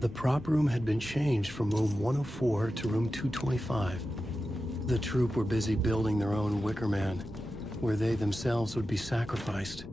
The prop room had been changed from room 104 to room 225. The troupe were busy building their own Wicker Man, where they themselves would be sacrificed.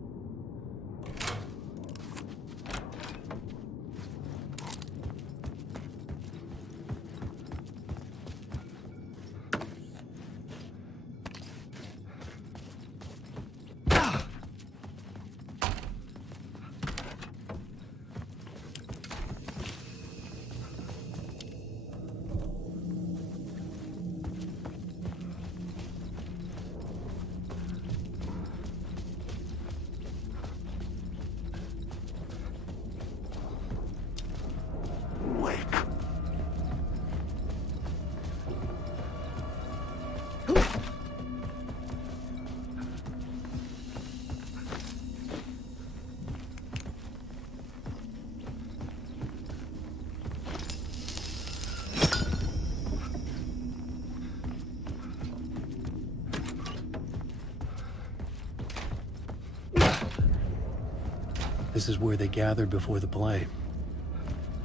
This is where they gathered before the play.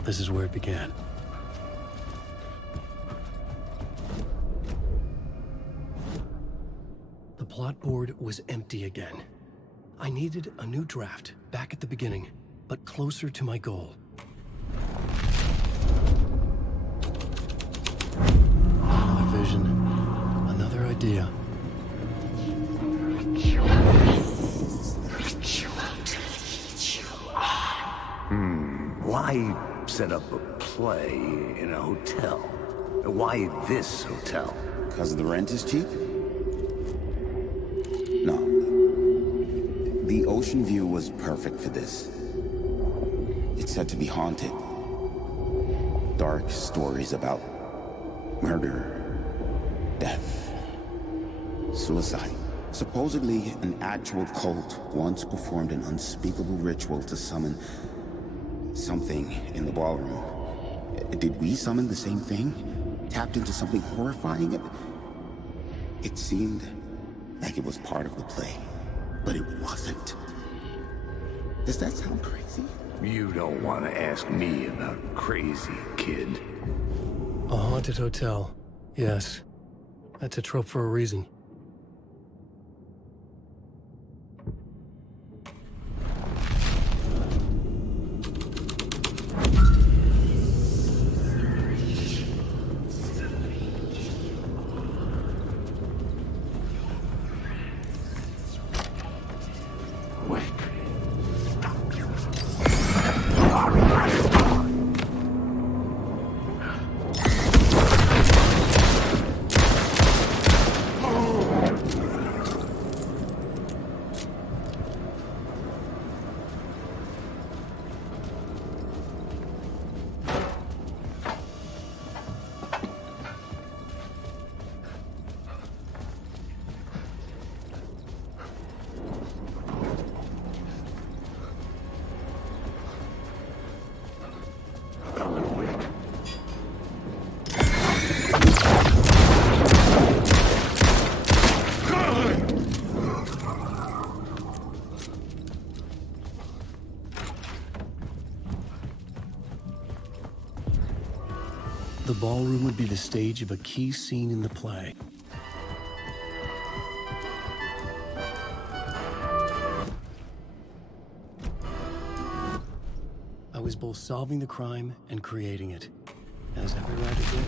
This is where it began. The plot board was empty again. I needed a new draft, back at the beginning, but closer to my goal. Another vision, another idea. Why set up a play in a hotel? Why this hotel? Because the rent is cheap? No. The ocean view was perfect for this. It's said to be haunted. Dark stories about murder, death, suicide. Supposedly, an actual cult once performed an unspeakable ritual to summon something in the ballroom. Did we summon the same thing? Tapped into something horrifying? It seemed like it was part of the play, but it wasn't. Does that sound crazy? You don't want to ask me about crazy, kid. A haunted hotel. Yes. That's a trope for a reason. The ballroom would be the stage of a key scene in the play. I was both solving the crime and creating it, as every writer did.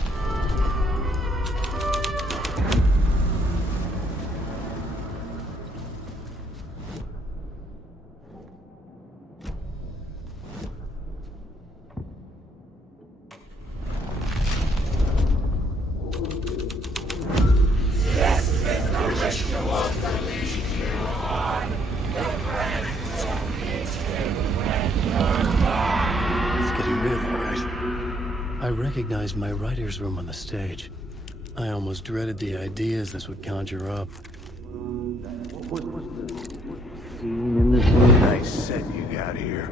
I recognized my writer's room on the stage. I almost dreaded the ideas this would conjure up. What was the scene in this room? Nice set you got here.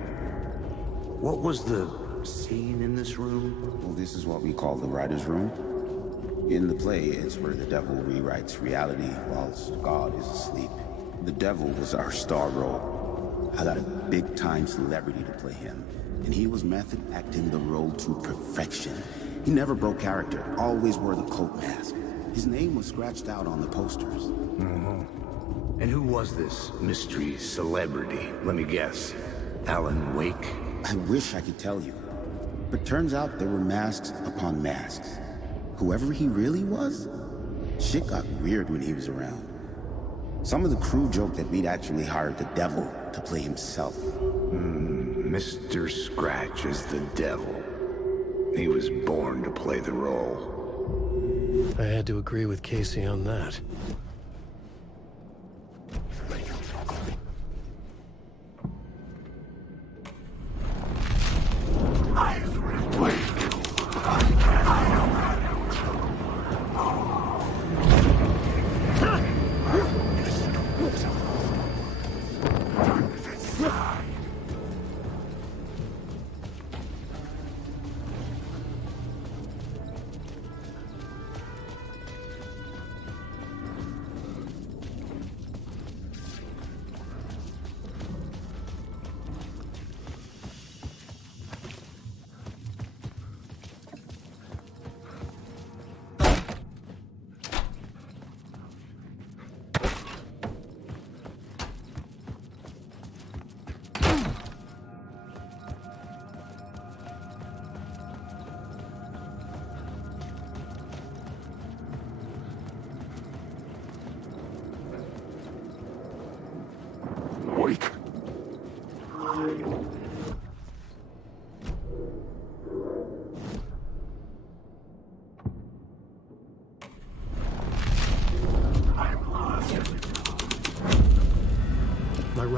What was the scene in this room? Well, this is what we call the writer's room. In the play, it's where the devil rewrites reality whilst God is asleep. The devil was our star role. I got a big-time celebrity to play him, and he was method acting the role to perfection. He never broke character, always wore the cult mask. His name was scratched out on the posters. And who was this mystery celebrity? Let me guess. Alan Wake? I wish I could tell you, but turns out there were masks upon masks. Whoever he really was, shit got weird when he was around. Some of the crew joked that we'd actually hired the devil to play himself. Mr. Scratch is the devil. He was born to play the role. I had to agree with Casey on that.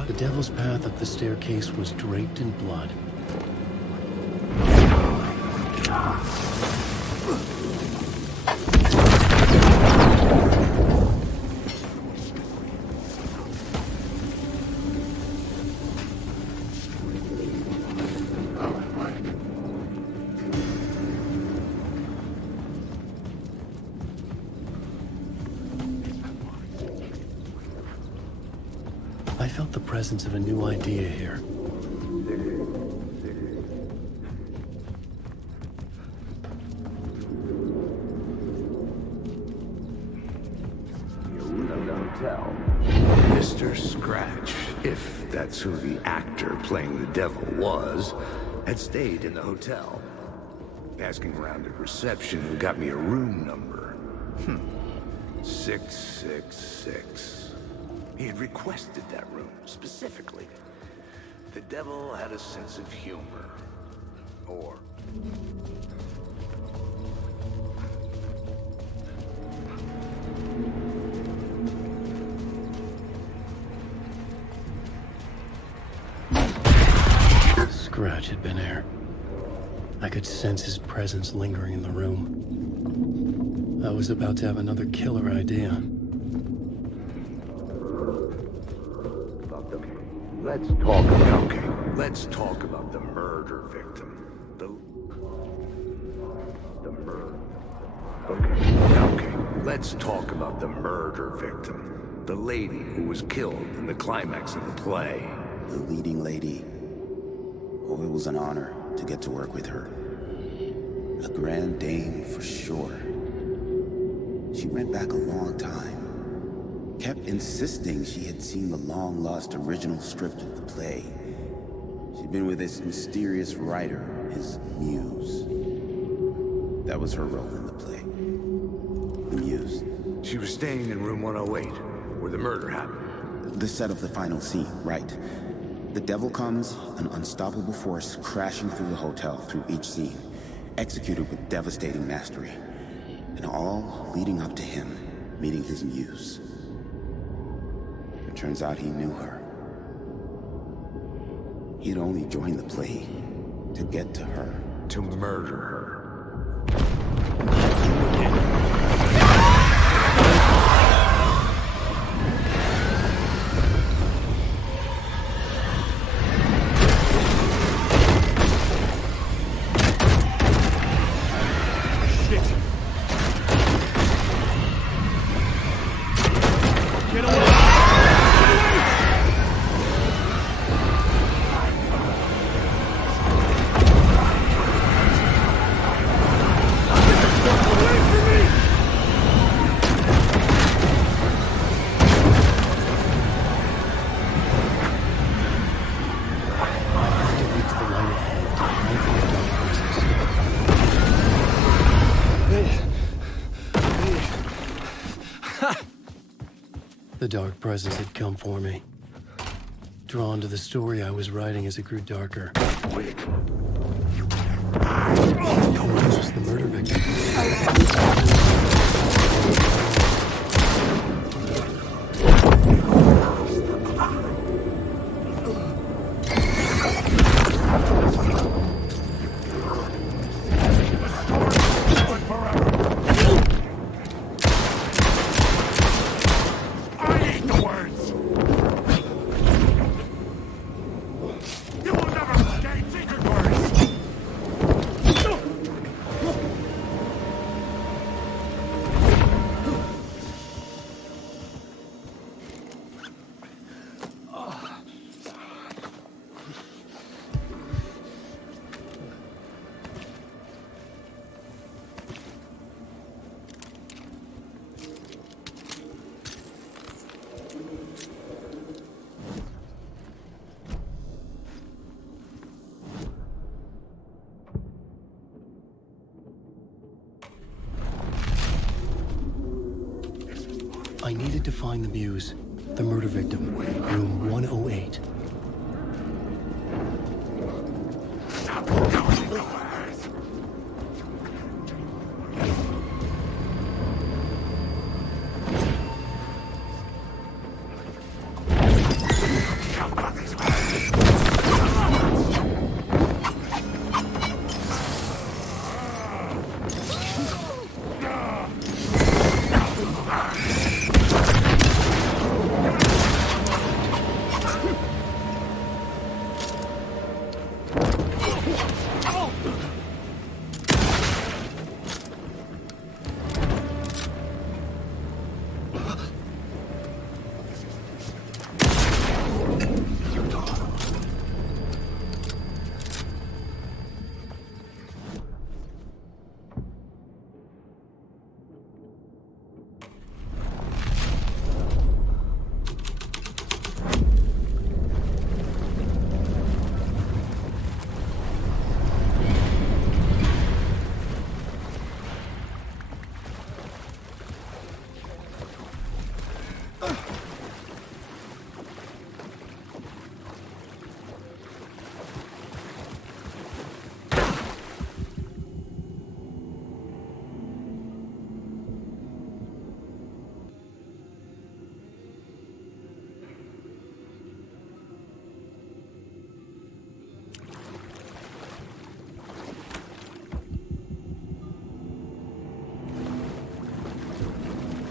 The devil's path up the staircase was draped in blood. I felt the presence of a new idea here. Mr. Scratch, if that's who the actor playing the devil was, had stayed in the hotel. Asking around at reception got me a room number. 666. He had requested that room, specifically. The devil had a sense of humor. Or... Scratch had been here. I could sense his presence lingering in the room. I was about to have another killer idea. Let's talk about the murder victim. Let's talk about the murder victim. The lady who was killed in the climax of the play. The leading lady. Oh, it was an honor to get to work with her. A grand dame for sure. She went back a long time. Kept insisting she had seen the long-lost original script of the play. She'd been with this mysterious writer, his muse. That was her role in the play. The muse. She was staying in room 108, where the murder happened. The set of the final scene, right. The devil comes, an unstoppable force crashing through the hotel through each scene, executed with devastating mastery. And all leading up to him meeting his muse. It turns out he knew her. He'd only joined the play to get to her. To murder her. The dark presence had come for me. Drawn to the story I was writing as it grew darker. This was the murder victim. I needed to find the muse, the murder victim, room 108.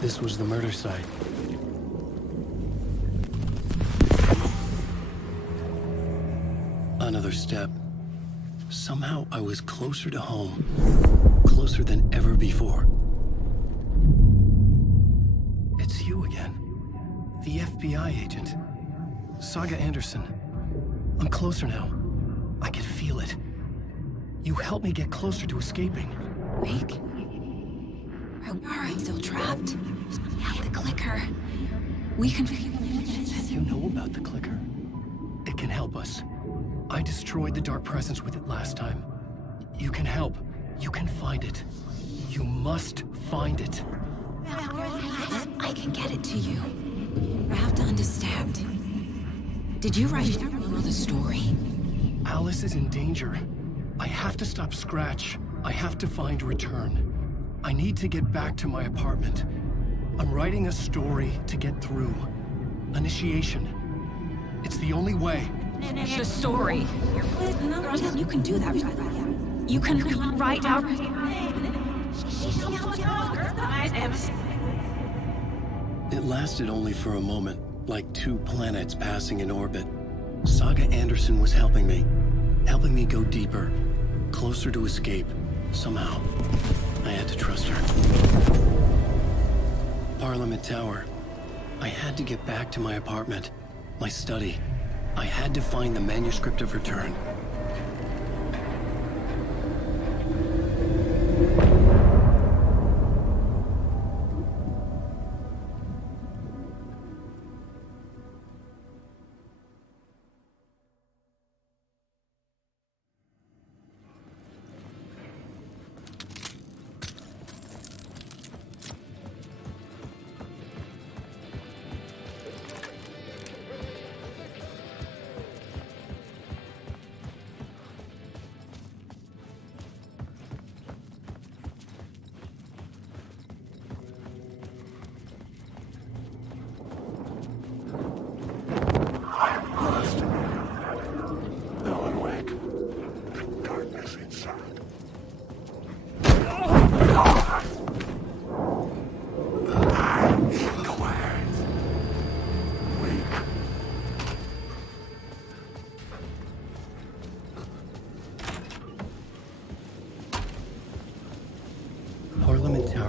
This was the murder site. Another step. Somehow I was closer to home. Closer than ever before. It's you again. The FBI agent. Saga Anderson. I'm closer now. I can feel it. You helped me get closer to escaping. Rick? Are we still trapped? The clicker. We can... You know about the clicker. It can help us. I destroyed the dark presence with it last time. You can help. You can find it. You must find it. I can get it to you. I have to understand. Did you write the story? Alice is in danger. I have to stop Scratch. I have to find Return. I need to get back to my apartment. I'm writing a story to get through. Initiation. It's the only way. The story. You can do that. You can write out... It lasted only for a moment, like two planets passing in orbit. Saga Anderson was helping me go deeper, closer to escape, somehow. I had to trust her. Parliament Tower. I had to get back to my apartment, my study. I had to find the manuscript of Return.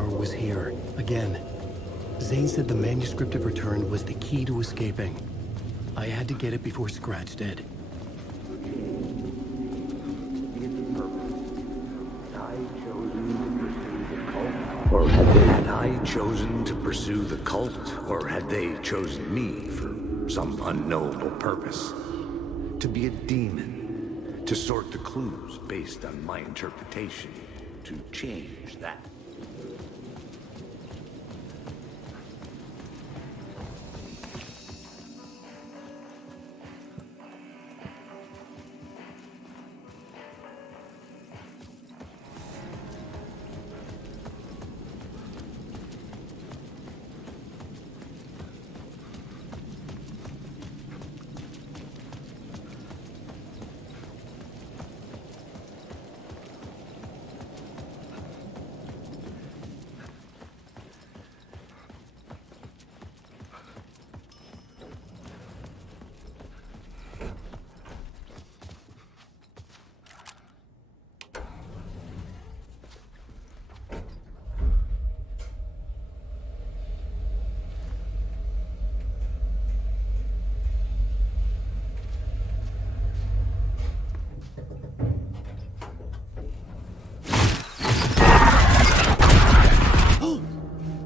tower was here, again. Zane said the manuscript of Return was the key to escaping. I had to get it before Scratch did. Or had I chosen to pursue the cult, or had they chosen me for some unknowable purpose? To be a demon, to sort the clues based on my interpretation, to change that.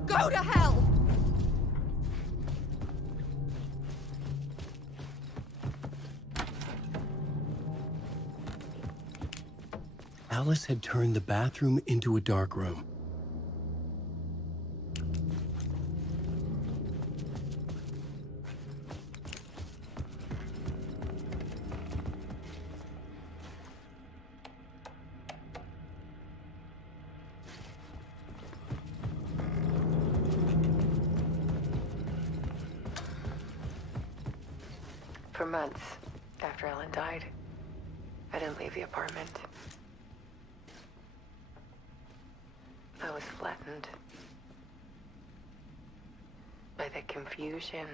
Go to hell! Alice had turned the bathroom into a dark room. For months after Ellen died, I didn't leave the apartment. I was flattened by the confusion,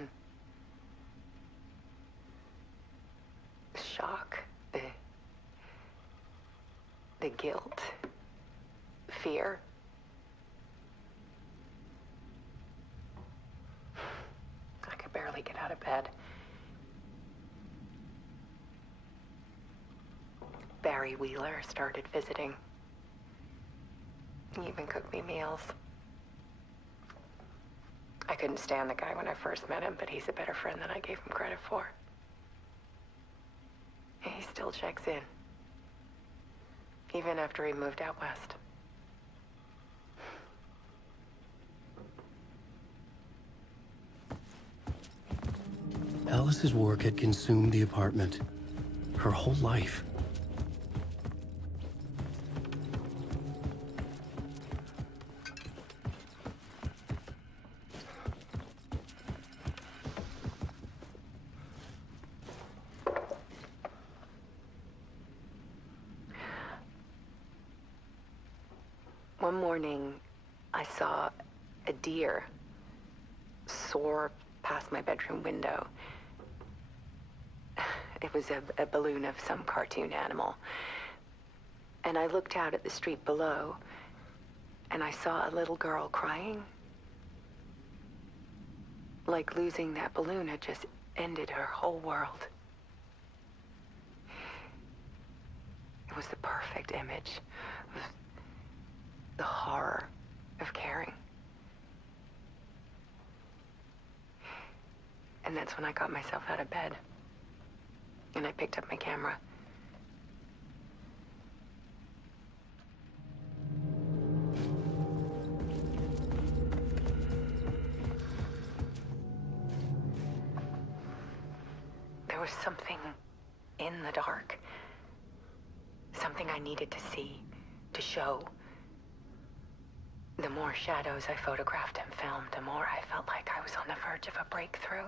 the shock, the guilt, fear. I could barely get out of bed. Barry Wheeler started visiting. He even cooked me meals. I couldn't stand the guy when I first met him, but he's a better friend than I gave him credit for. And he still checks in, even after he moved out west. Alice's work had consumed the apartment. Her whole life. One morning, I saw a deer soar past my bedroom window. It was a balloon of some cartoon animal. And I looked out at the street below, and I saw a little girl crying. Like losing that balloon had just ended her whole world. It was the perfect image of the horror of caring. And that's when I got myself out of bed. And I picked up my camera. There was something in the dark. Something I needed to see, to show. The more shadows I photographed and filmed, the more I felt like I was on the verge of a breakthrough.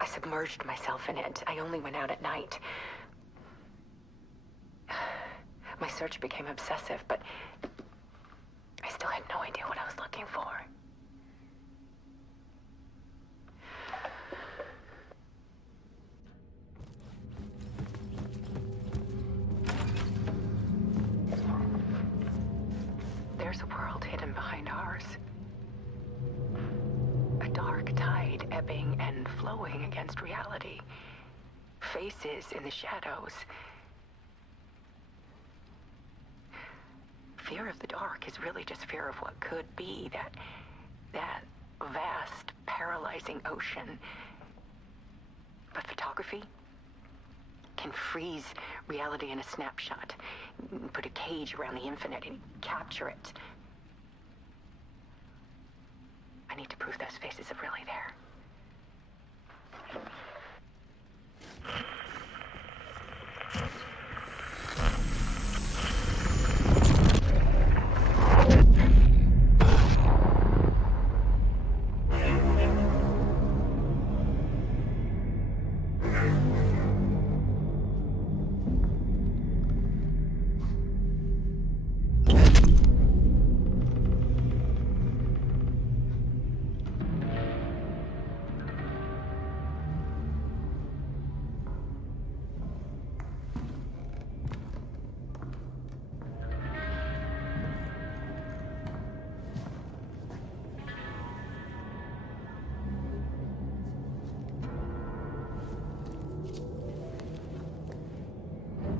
I submerged myself in it. I only went out at night. My search became obsessive, but I still had no idea what I was looking for. there's a world hidden behind ours. A dark tide ebbing and flowing against reality. Faces in the shadows. Fear of the dark is really just fear of what could be, that vast, paralyzing ocean. But photography can freeze reality in a snapshot, put a cage around the infinite and capture it. I need to prove those faces are really there.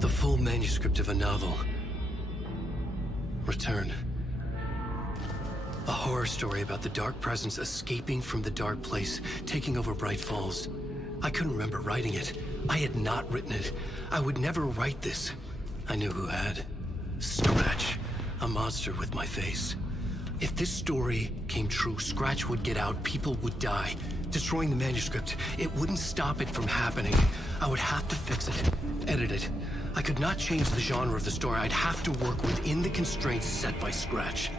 The full manuscript of a novel. Return. A horror story about the dark presence escaping from the dark place, taking over Bright Falls. I couldn't remember writing it. I had not written it. I would never write this. I knew who had. Scratch. A monster with my face. If this story came true, Scratch would get out, people would die. Destroying the manuscript, it wouldn't stop it from happening. I would have to fix it, edit it. I could not change the genre of the story. I'd have to work within the constraints set by Scratch.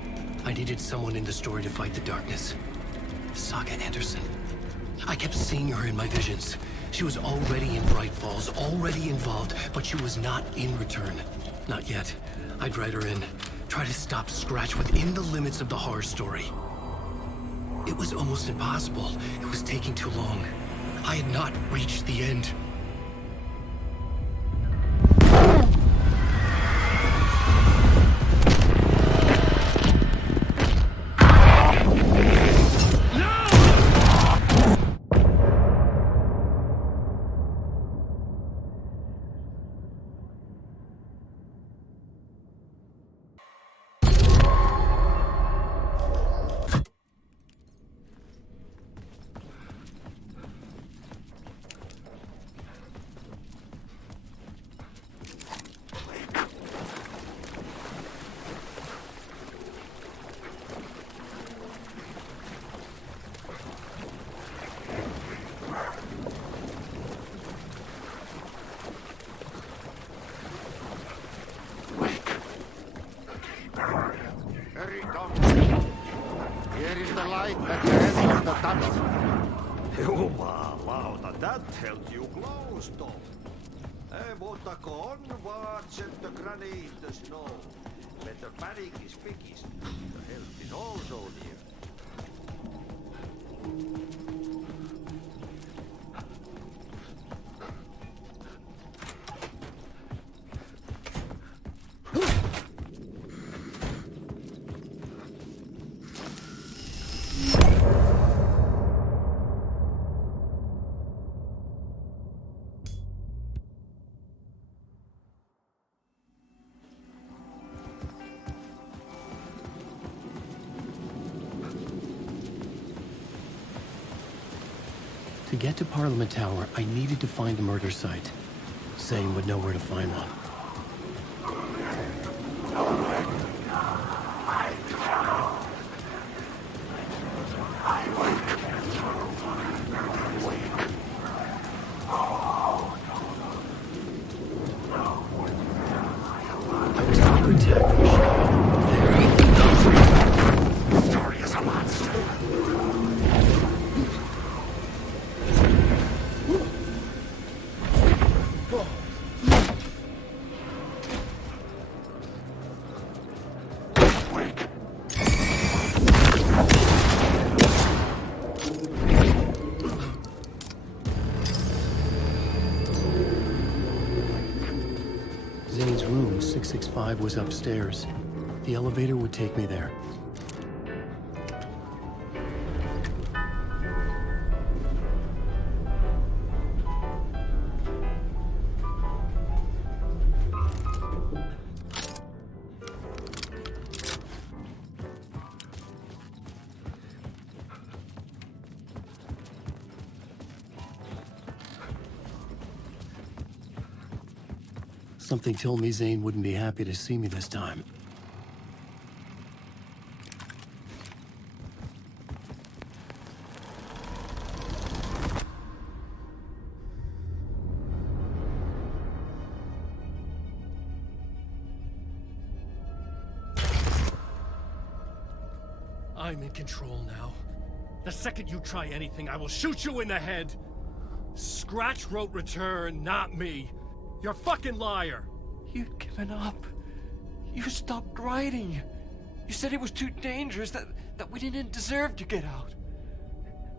I needed someone in the story to fight the darkness. Saga Anderson. I kept seeing her in my visions. She was already in Bright Falls, already involved, but she was not in Return. Not yet. I'd write her in. Try to stop Scratch within the limits of the horror story. It was almost impossible. It was taking too long. I had not reached the end. Jumalauta, that held you close, Tom. Mutta converts at the granite the snow. Better panic is biggest. The health is also near. To get to Parliament Tower, I needed to find the murder site. Zane would know where to find one. I was under attack from Shadow. There. Story is a monster. Zane's room, 665, was upstairs. The elevator would take me there. Something told me Zane wouldn't be happy to see me this time. I'm in control now. The second you try anything, I will shoot you in the head. Scratch wrote return, not me. You're a fucking liar. You'd given up. You stopped writing. You said it was too dangerous, that we didn't deserve to get out.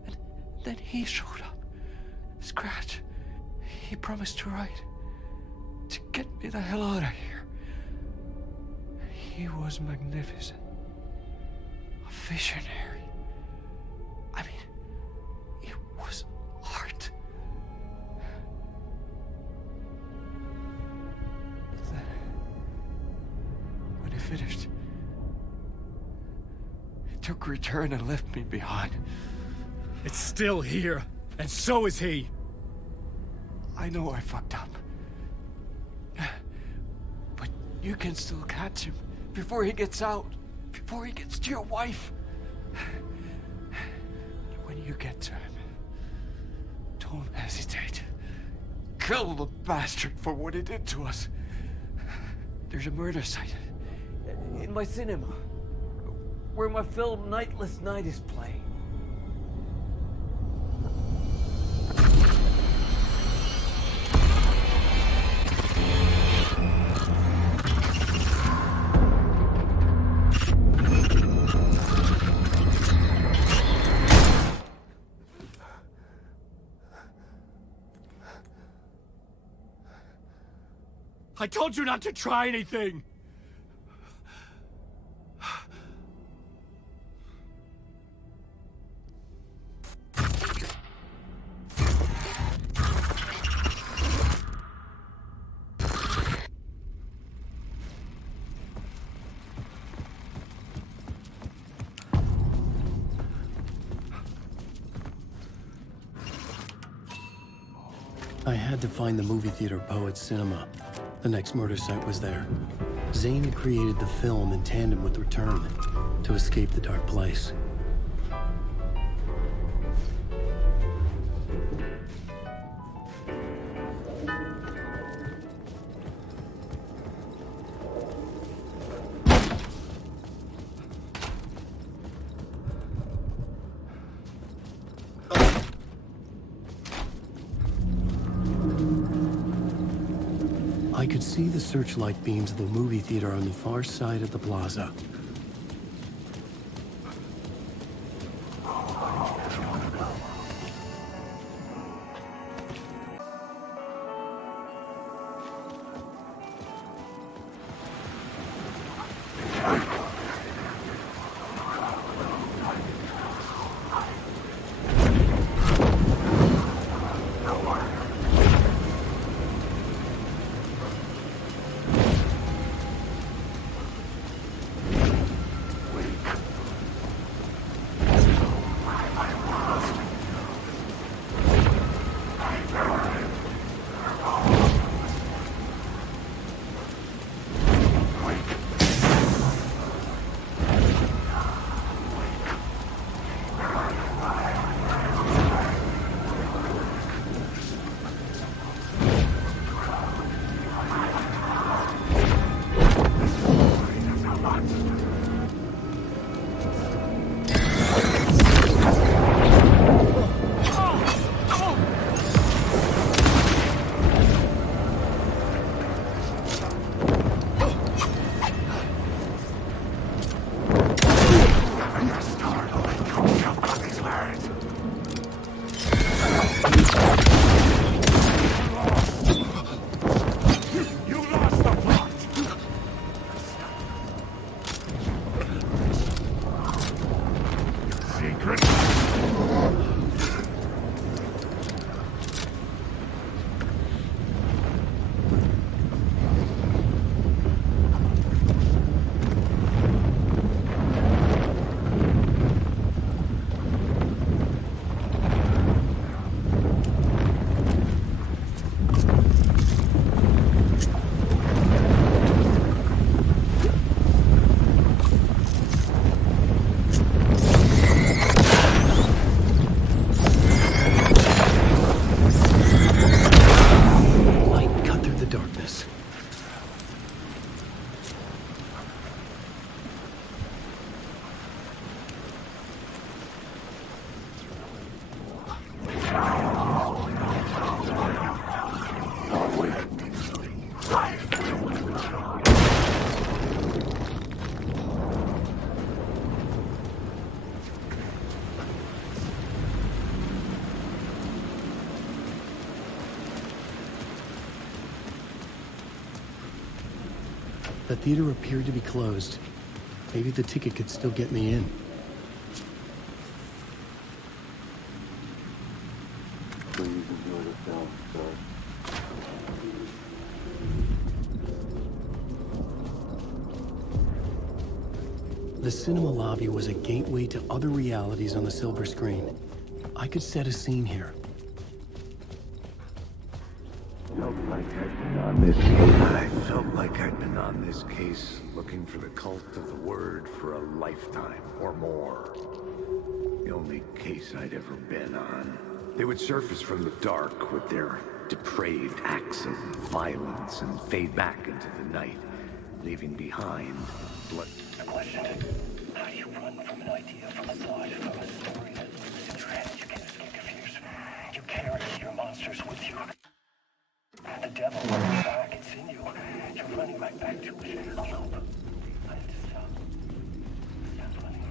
And then he showed up. Scratch. He promised to write. To get me the hell out of here. He was magnificent. A visionary. I mean, it was art. But then, when he finished, he took return and left me behind. It's still here, and so is he. I know I fucked up. But you can still catch him before he gets out. Before he gets to your wife. When you get to him, don't hesitate. Kill the bastard for what he did to us. There's a murder site in my cinema where my film Nightless Night is playing. I told you not to try anything! I had to find the movie theater Poet Cinema. The next murder site was there. Zane had created the film in tandem with Return to escape the dark place. I could see the searchlight beams of the movie theater on the far side of the plaza. The theater appeared to be closed. Maybe the ticket could still get me in. Please enjoy the film, sir. The cinema lobby was a gateway to other realities on the silver screen. I could set a scene here. I felt like I'd been on this case looking for the cult of the word for a lifetime or more. The only case I'd ever been on. They would surface from the dark with their depraved acts of violence and fade back into the night, leaving behind blood. The question is, how do you run from an idea, from a thought, from a story that lives in your head? You can't escape your fears. You carry your monsters with you. The devil is back, it's in you. You're running right back to it. I'll help. I have to stop. Stop running.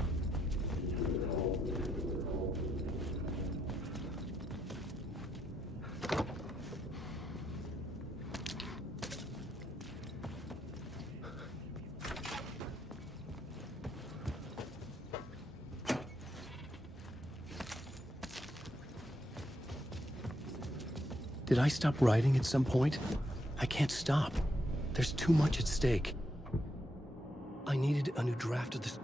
Did I stop writing at some point? I can't stop. There's too much at stake. I needed a new draft of this.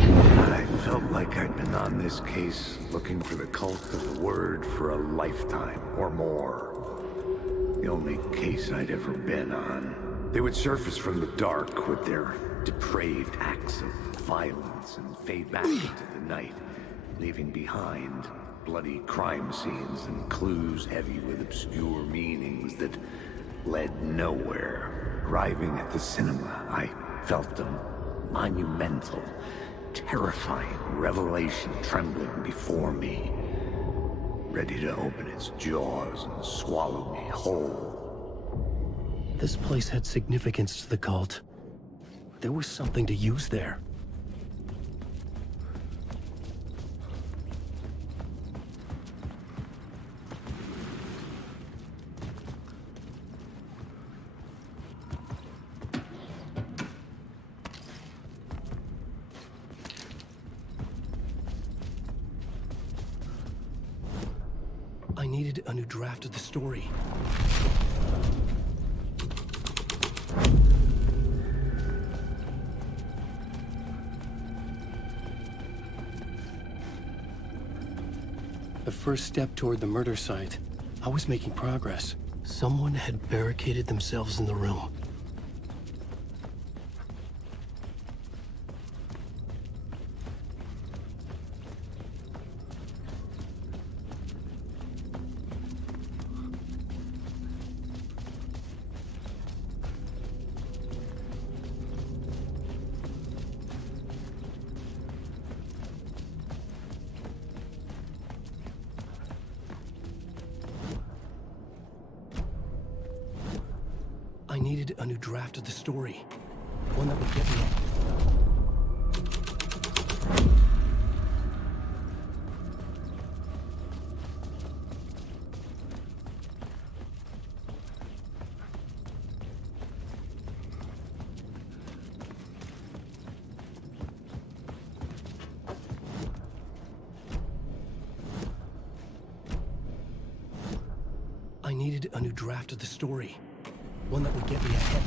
I felt like I'd been on this case looking for the cult of the word for a lifetime or more. The only case I'd ever been on. They would surface from the dark with their depraved acts of violence and fade back into the night, leaving behind bloody crime scenes and clues heavy with obscure meanings that led nowhere. Arriving at the cinema, I felt a monumental, terrifying revelation trembling before me, ready to open its jaws and swallow me whole. This place had significance to the cult. There was something to use there. I needed a new draft of the story. The first step toward the murder site. I was making progress. Someone had barricaded themselves in the room. I needed a new draft of the story. One that would get me. I needed a new draft of the story. One that would get me ahead.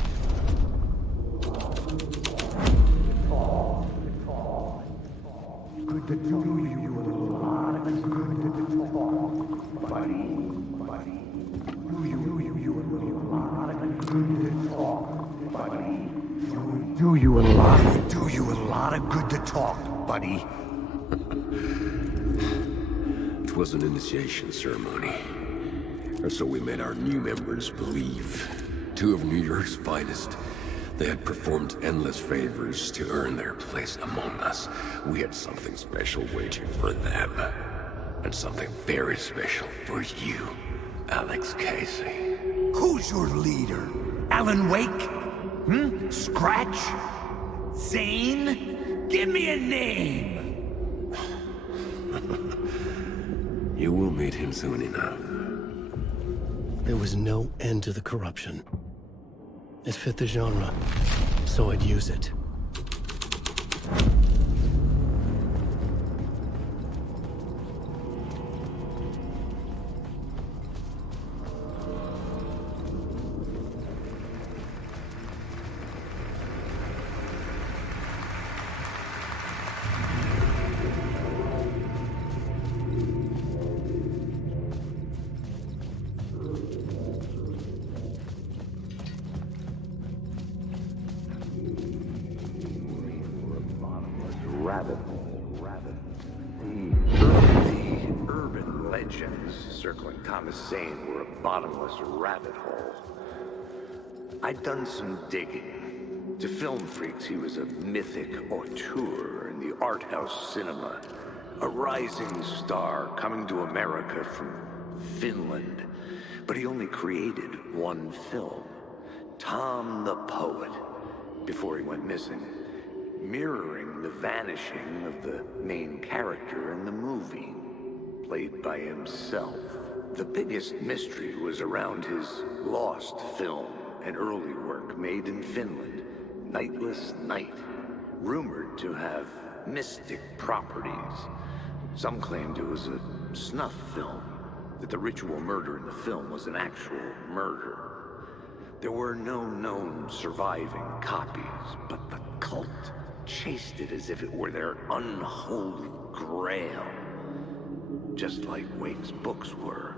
Good to know you a lot. Good to talk, buddy. You a lot. Good to talk. buddy. Do you a lot of good to talk, buddy. It was an initiation ceremony. Or so we made our new members believe. 2 of New York's finest. They had performed endless favors to earn their place among us. We had something special waiting for them. And something very special for you, Alex Casey. Who's your leader? Alan Wake? Scratch? Zane? Give me a name! You will meet him soon enough. There was no end to the corruption. It fit the genre, so I'd use it. The urban legends circling Thomas Zane were a bottomless rabbit hole. I'd done some digging. To film freaks, he was a mythic auteur in the art house cinema. A rising star coming to America from Finland. But he only created one film, Tom the Poet, before he went missing. Mirroring the vanishing of the main character in the movie, played by himself. The biggest mystery was around his lost film, an early work made in Finland, Nightless Night, rumored to have mystic properties. Some claimed it was a snuff film, that the ritual murder in the film was an actual murder. There were no known surviving copies, but the cult chased it as if it were their unholy grail. Just like Wake's books were.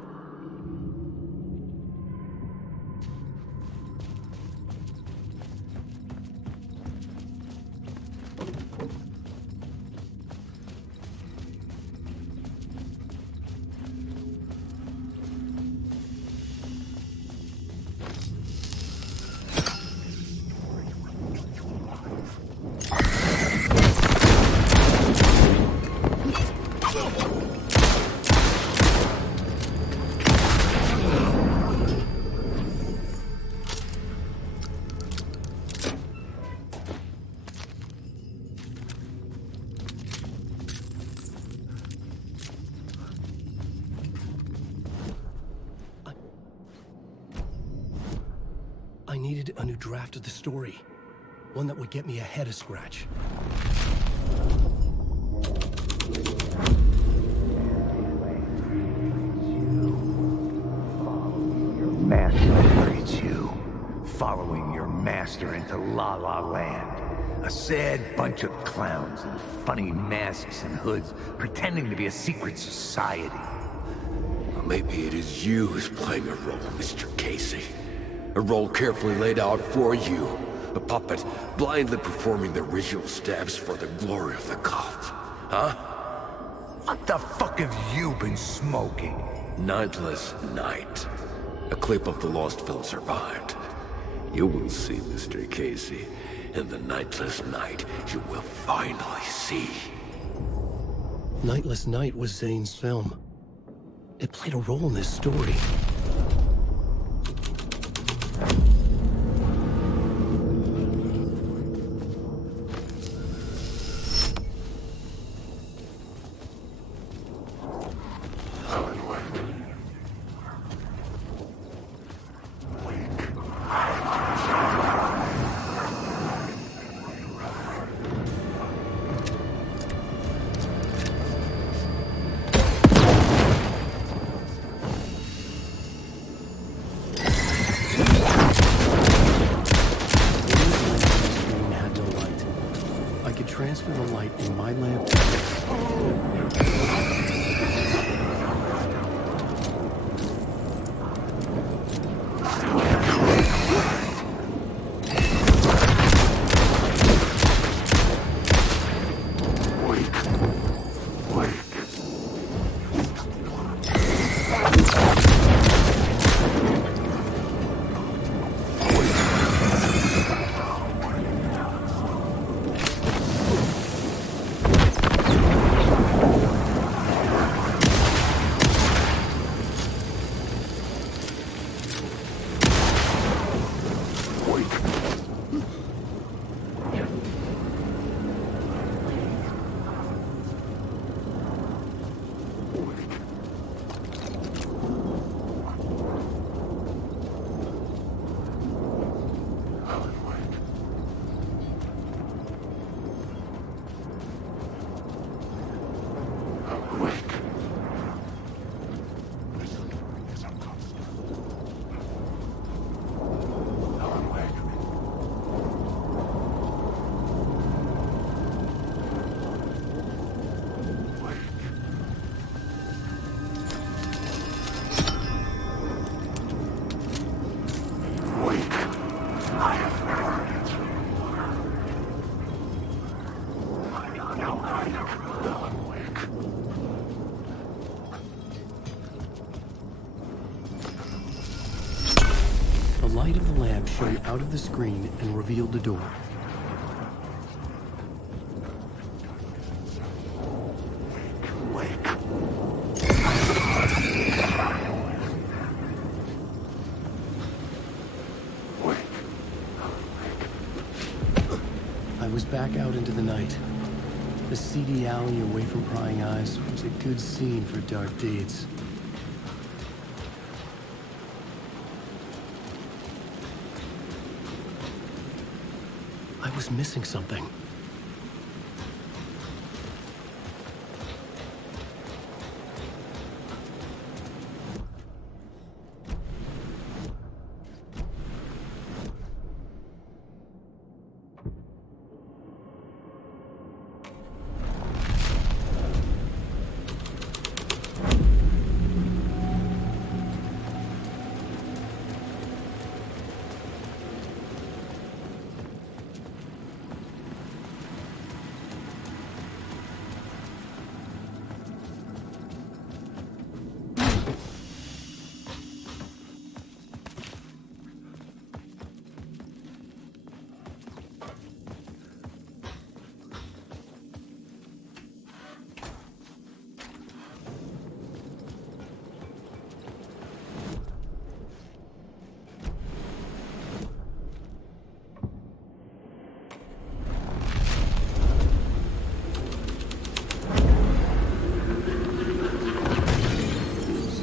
I needed a new draft of the story. One that would get me ahead of Scratch. Master treats you. Following your master into La La Land. A sad bunch of clowns in funny masks and hoods, pretending to be a secret society. Maybe it is you who's playing a role, Mr. Casey. A role carefully laid out for you. A puppet blindly performing the ritual steps for the glory of the cult. Huh? What the fuck have you been smoking? Nightless Night. A clip of the lost film survived. You will see, Mr. Casey. In the Nightless Night, you will finally see. Nightless Night was Zane's film. It played a role in this story. Transfer the light in my lamp. The light of the lamp shone out of the screen and revealed the door. I was back out into the night. The seedy alley away from prying eyes was a good scene for dark deeds. I was missing something.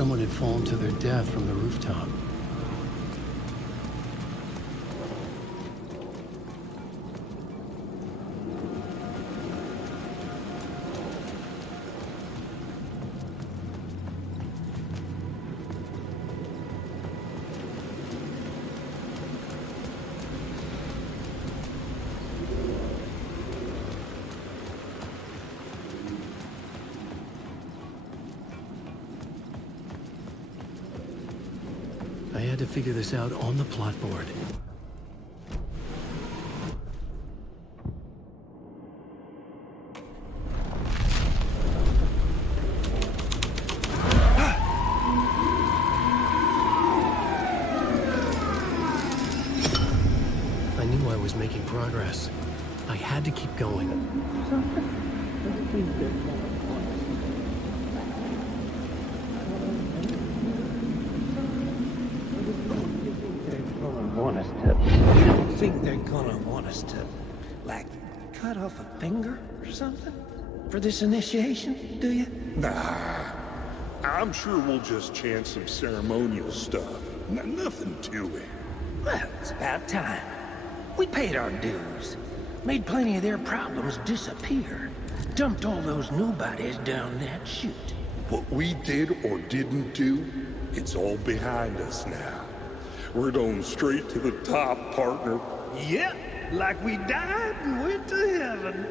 Someone had fallen to their death from the rooftop. I had to figure this out on the plot board. I knew I was making progress. I had to keep going. You don't think they're gonna want us to, like, cut off a finger or something? For this initiation, do you? Nah. I'm sure we'll just chant some ceremonial stuff. Nothing to it. Well, it's about time. We paid our dues. Made plenty of their problems disappear. Dumped all those nobodies down that chute. What we did or didn't do, it's all behind us now. We're going straight to the top, partner. Yep, like we died and went to heaven.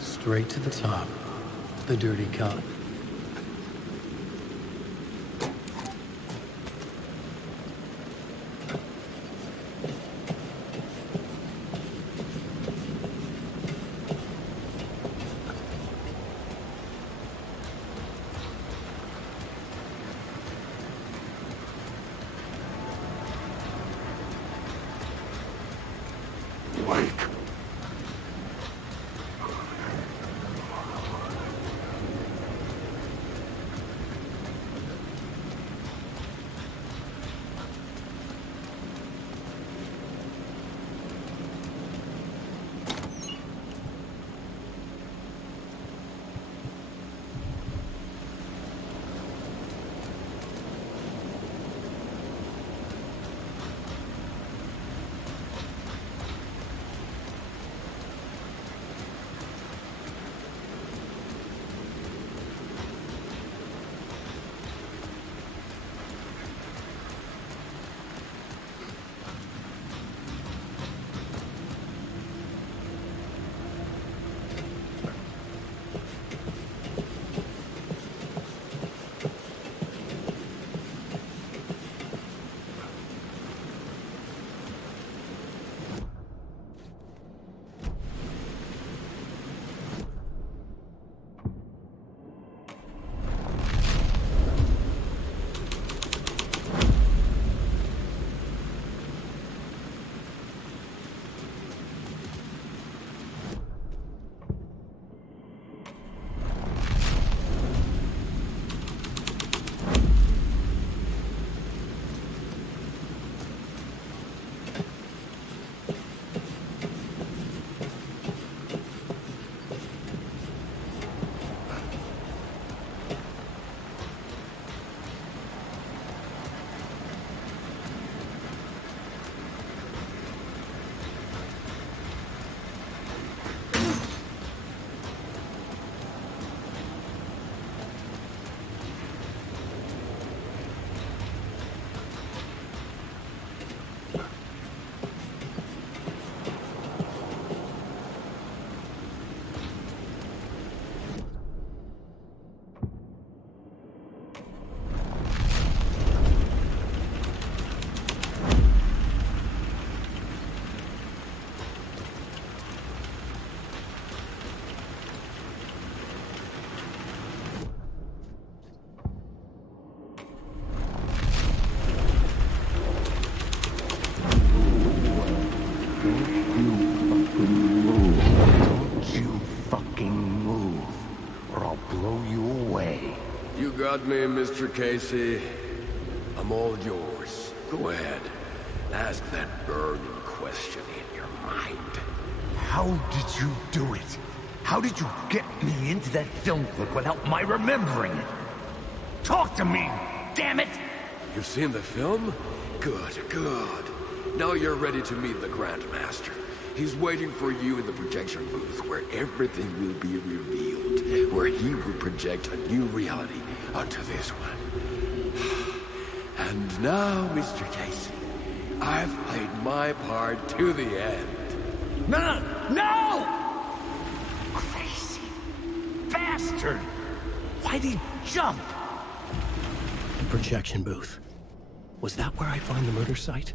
Straight to the top. The dirty cop. got me, Mr. Casey. I'm all yours. Go ahead. Ask that burning question in your mind. How did you do it? How did you get me into that film clip without my remembering it? Talk to me, damn it! You've seen the film? Good, good. Now you're ready to meet the Grandmaster. He's waiting for you in the projection booth where everything will be revealed, where he will project a new reality onto this one. And now, Mr. Casey, I've played my part to the end. No! No! Crazy bastard! Why'd he jump? Projection booth. Was that where I find the murder site?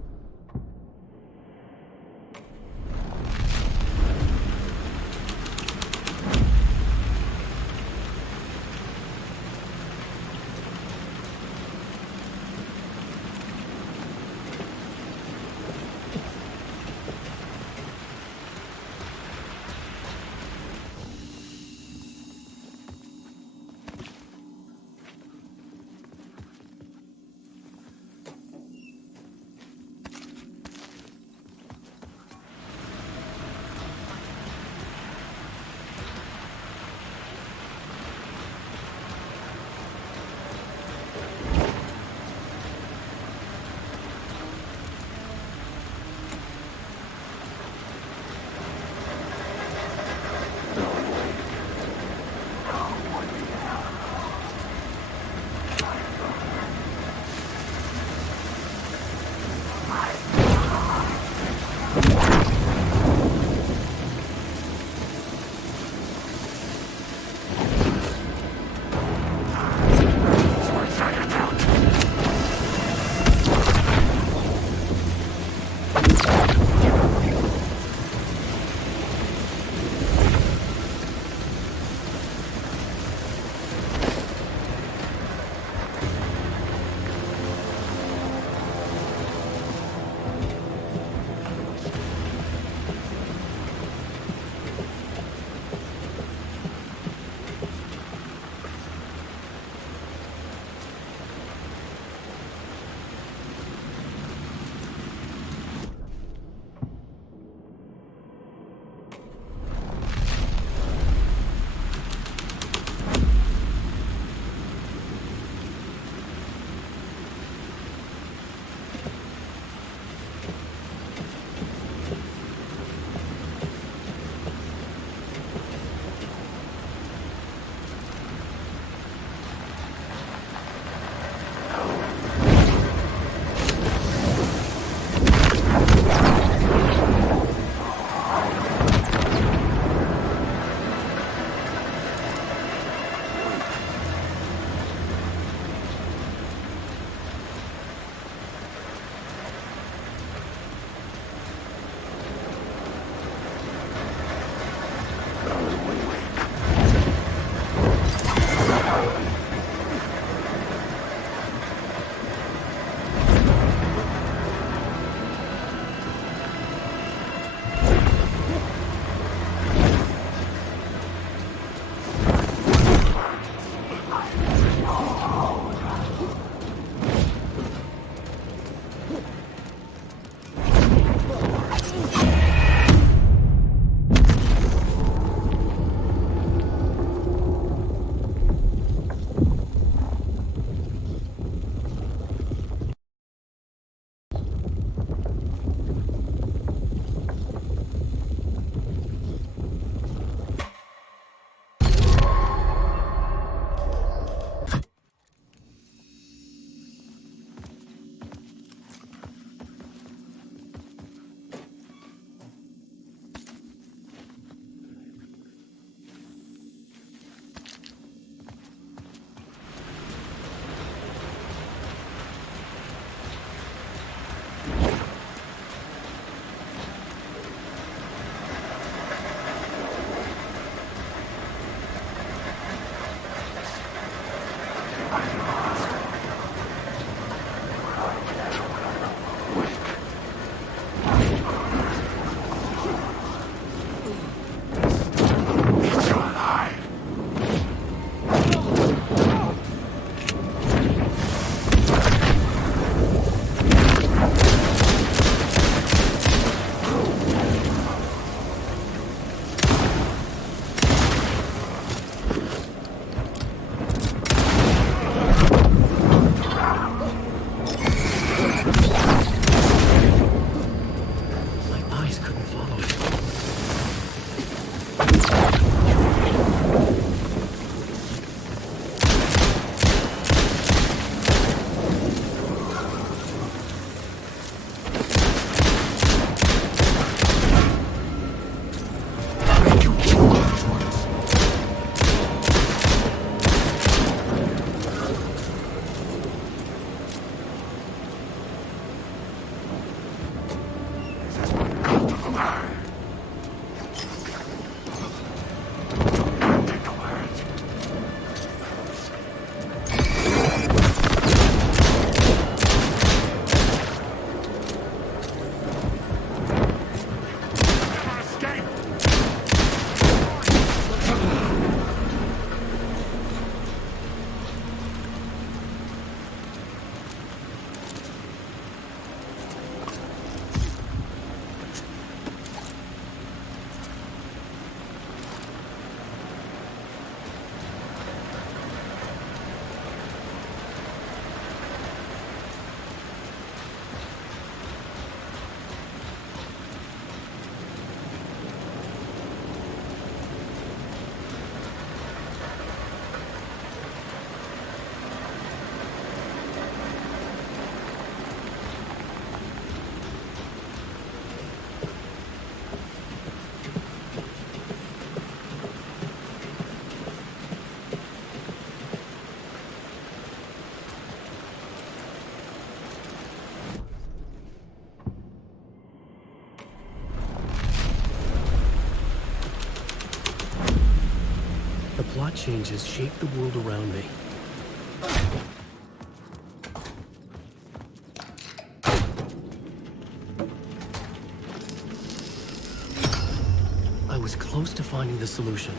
plot changes shape the world around me. I was close to finding the solution.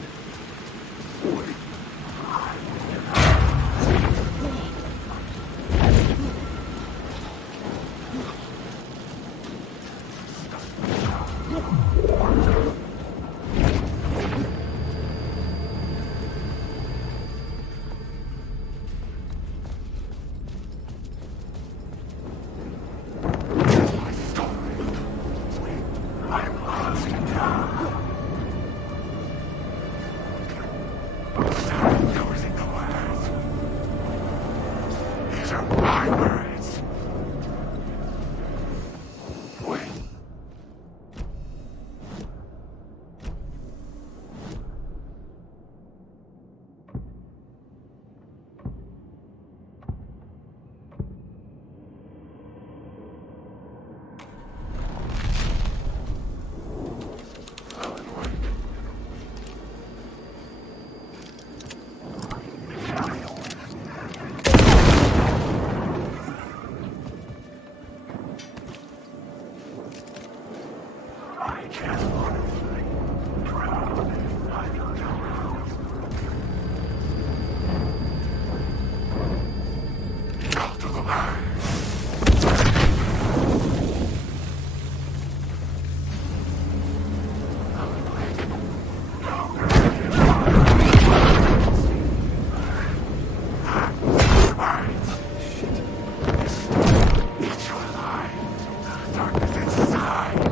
Darkness inside.